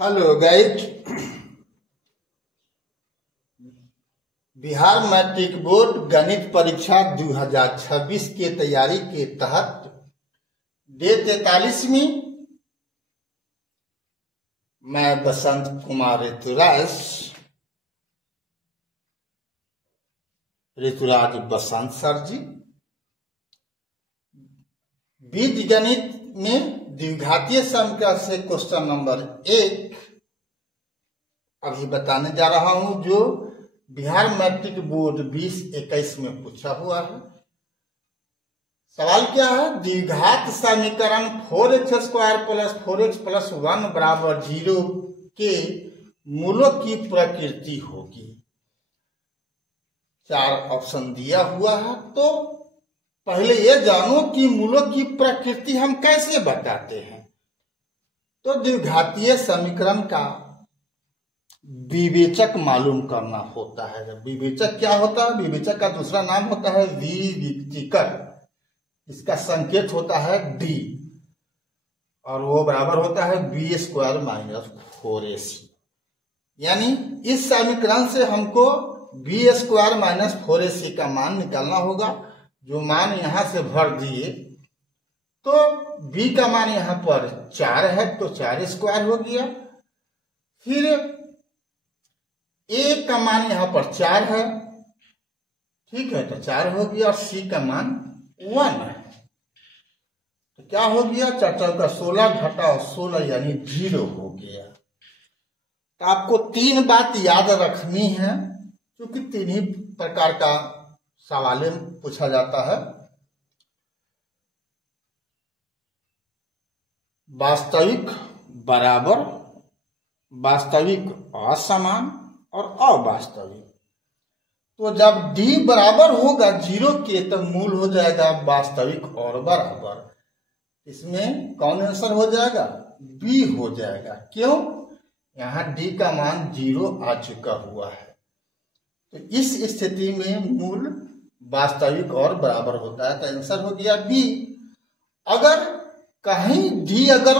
Hello guys, Bihar matric board गणित परीक्षा 2026 के तैयारी के तहत डे 43वीं मैं बसंत कुमार ऋतुराज बसंत सर जी बीज गणित में द्विघातीय समीकरण से क्वेश्चन नंबर 1 अभी बताने जा रहा हूं, जो बिहार मैट्रिक बोर्ड 2021 में पूछा हुआ है। सवाल क्या है? द्विघात समीकरण 4x² + 4x + 1 बराबर 0 के मूलों की प्रकृति होगी। 4 ऑप्शन दिया हुआ है। तो पहले ये जानो कि मूलों की प्रकृति हम कैसे बताते हैं। तो द्विघातीय समीकरण का विवेचक मालूम करना होता है। विवेचक क्या होता है? विवेचक का दूसरा नाम होता है विविक्तिकर। इसका संकेत होता है d और वो बराबर होता है b² - 4ac। यानी इस समीकरण से हमको b² - 4ac का मान निकालना होगा। जो मान यहां से भर दिए तो b का मान यहां पर 4 है तो 4² हो गया। फिर a का मान यहां पर 4 है, ठीक है, तो 4 हो गया। और c का मान 1 है तो क्या हो गया? 4 का 16 घटाओ 16 यानी 0 हो गया। तो आपको 3 बात याद रखनी है, क्योंकि 3 ही प्रकार का सवाल पूछा जाता है। वास्तविक बराबर, वास्तविक असमान और अवास्तविक। तो जब d बराबर होगा 0 के तो मूल हो जाएगा वास्तविक और बराबर। इसमें कौन आंसर हो जाएगा? b हो जाएगा। क्यों? यहां d का मान 0 आ चुका हुआ है। तो इस स्थिति में मूल वास्तविक और बराबर होता है, तो आंसर हो गया b। अगर कहीं d अगर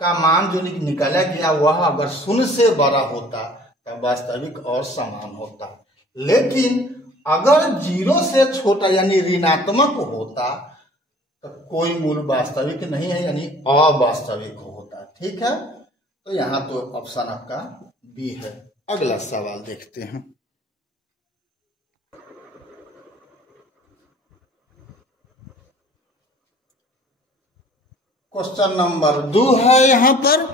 का मान जो निकाला गया वह अगर 0 से बड़ा होता तब वास्तविक और समान होता। लेकिन अगर 0 से छोटा यानी ऋणात्मक होता तो कोई मूल वास्तविक नहीं है, यानी अवास्तविक होता। ठीक है, तो यहाँ तो ऑप्शन आपका बी है। अगला सवाल देखते हैं। क्वेश्चन नंबर 2 है यहाँ पर।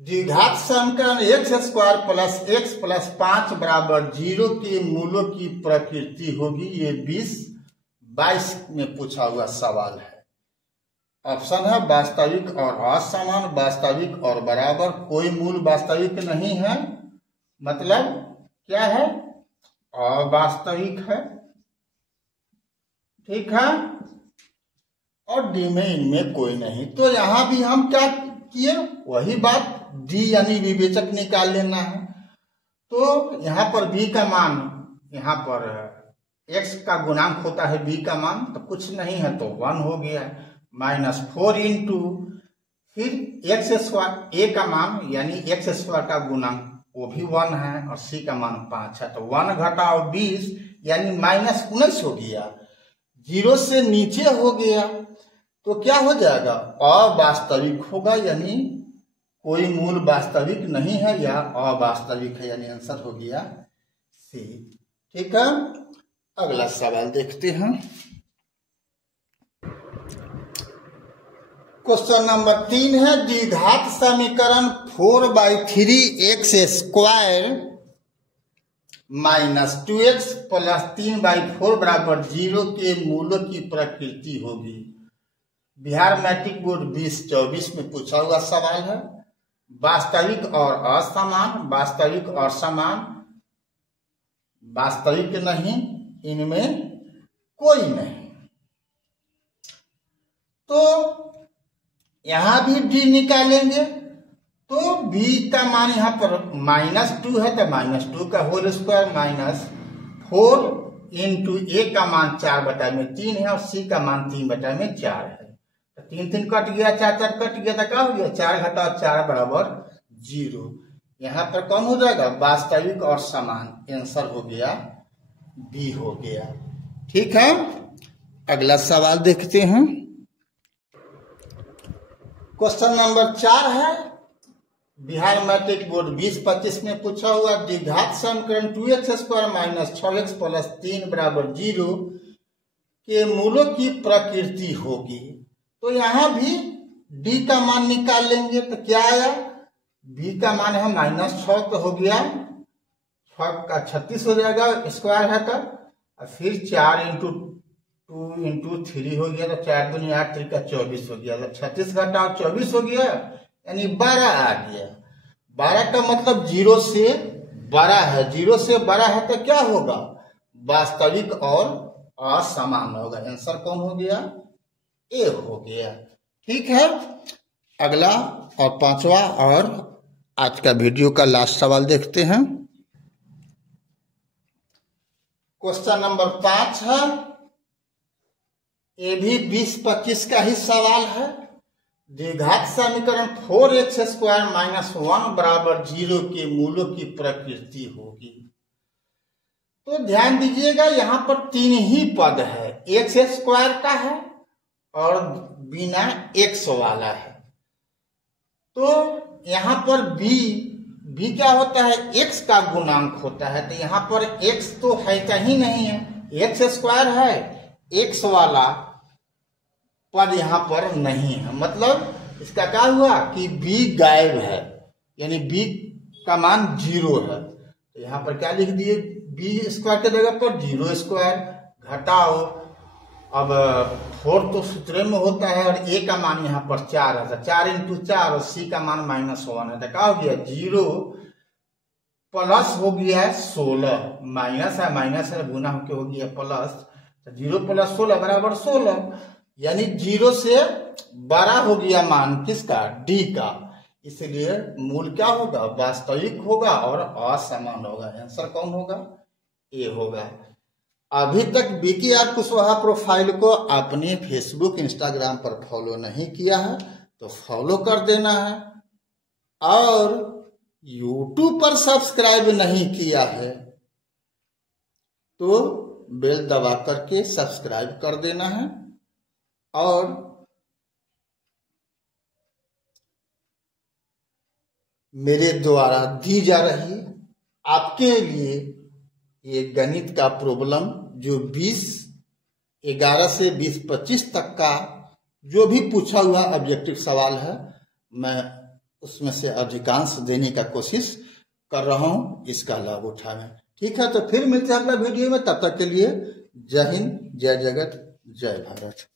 द्विघात समीकरण x² + x + 5 बराबर 0 के मूलों की प्रकृति होगी। ये 2022 में पूछा हुआ सवाल है। ऑप्शन है वास्तविक और असमान, वास्तविक और बराबर। कोई मूल वास्तविक नहीं है, मतलब क्या है? अवास्तविक है। ठीक है, और डी में इनमें कोई नहीं। तो यहां भी हम क्या किए? वही बात, डी यानी विवेचक निकाल लेना है। तो यहां पर बी का मान, यहां पर x का गुणांक होता है b का मान, तो कुछ नहीं है तो 1 हो गया। -4 इंटू फिर x² a का मान यानी x² का गुणांक वो भी 1 है और c का मान 5 है, तो 1 घटाओ 20 यानी -19 हो गया। 0 से नीचे हो गया तो क्या हो जाएगा? अवास्तविक होगा, यानी कोई मूल वास्तविक नहीं है या अवास्तविक है, यानी आंसर हो गया सी। ठीक है, अगला सवाल देखते हैं। क्वेश्चन नंबर 3 है। द्विघात समीकरण 4/3x² - 2x + 3/4 बराबर 0 के मूलों की प्रकृति होगी। बिहार मैट्रिक बोर्ड 2024 में पूछा हुआ सवाल है। वास्तविक और असमान, वास्तविक और समान, वास्तविक नहीं, इनमें कोई नहीं। तो यहां भी डी निकालेंगे तो b का मान यहां पर -2 है तो -2 का होल स्क्वायर -4 इंटू a का मान 4/3 है और c का मान 3/4 है। तो 3 3 कट गया, 4 4 कट गया, तो क्या हो गया 4 घटा 4 बराबर 0। यहाँ पर कौन हो जाएगा वास्तविक और समान, आंसर हो गया बी हो गया। ठीक है, अगला सवाल देखते हैं। क्वेश्चन नंबर 4 है, बिहार मैट्रिक बोर्ड 2025 में पूछा हुआ द्विघात समीकरण 2x² माइनस 6x प्लस 3 बराबर 0 के मूलों की प्रकृति होगी। तो यहां भी d का मान निकाल लेंगे, तो क्या आया, b का मान है -6, तो हो गया 6 का 36 हो जाएगा, स्क्वायर है तो, और फिर 4 × 2 × 3 हो गया, तो 4 दूनी 8 3 का 24 हो गया, तो 36 घटा 24 हो गया, यानी 12 आ गया। 12 का मतलब 0 से बड़ा है, 0 से बड़ा है तो क्या होगा वास्तविक और असमान होगा। आंसर कौन हो गया, ए हो गया। ठीक है, अगला और पांचवा और आज का वीडियो का लास्ट सवाल देखते हैं। क्वेश्चन नंबर 5 है, ये भी 2025 का ही सवाल है। द्विघात समीकरण 4x² माइनस 1 बराबर 0 के मूलों की प्रकृति होगी। तो ध्यान दीजिएगा, यहाँ पर 3 ही पद है, x² का है और बिना x वाला है। तो यहाँ पर b क्या होता है, x का गुणांक होता है, तो यहाँ पर x तो है ही नहीं है, x² है, x वाला पद यहाँ पर नहीं है। मतलब इसका क्या हुआ कि b गायब है, यानी b का मान 0 है। तो यहाँ पर क्या लिख दिए, b² के जगह पर 0² घटाओ। अब 4 तो सूत्र में होता है और a का मान यहाँ पर 4 है, तो 4 × 4 और c का मान -1 है, तो क्या हो गया 0 प्लस हो गया 16, माइनस है गुना होके हो गया प्लस, तो 0 + 16 बराबर 16, यानी 0 से बड़ा हो गया मान किसका, d का, इसलिए मूल क्या होगा वास्तविक होगा और असमान होगा। आंसर कौन होगा, ए होगा। अभी तक BKR कुशवाहा प्रोफाइल को अपने फेसबुक इंस्टाग्राम पर फॉलो नहीं किया है तो फॉलो कर देना है, और YouTube पर सब्सक्राइब नहीं किया है तो बेल दबा करके सब्सक्राइब कर देना है। और मेरे द्वारा दी जा रही आपके लिए ये गणित का प्रॉब्लम जो 2011 से 2025 तक का जो भी पूछा हुआ ऑब्जेक्टिव सवाल है, मैं उसमें से अधिकांश देने का कोशिश कर रहा हूं, इसका लाभ उठाएं। ठीक है, तो फिर मिलते हैं अगला वीडियो में, तब तक के लिए जय हिंद, जय जगत, जय भारत।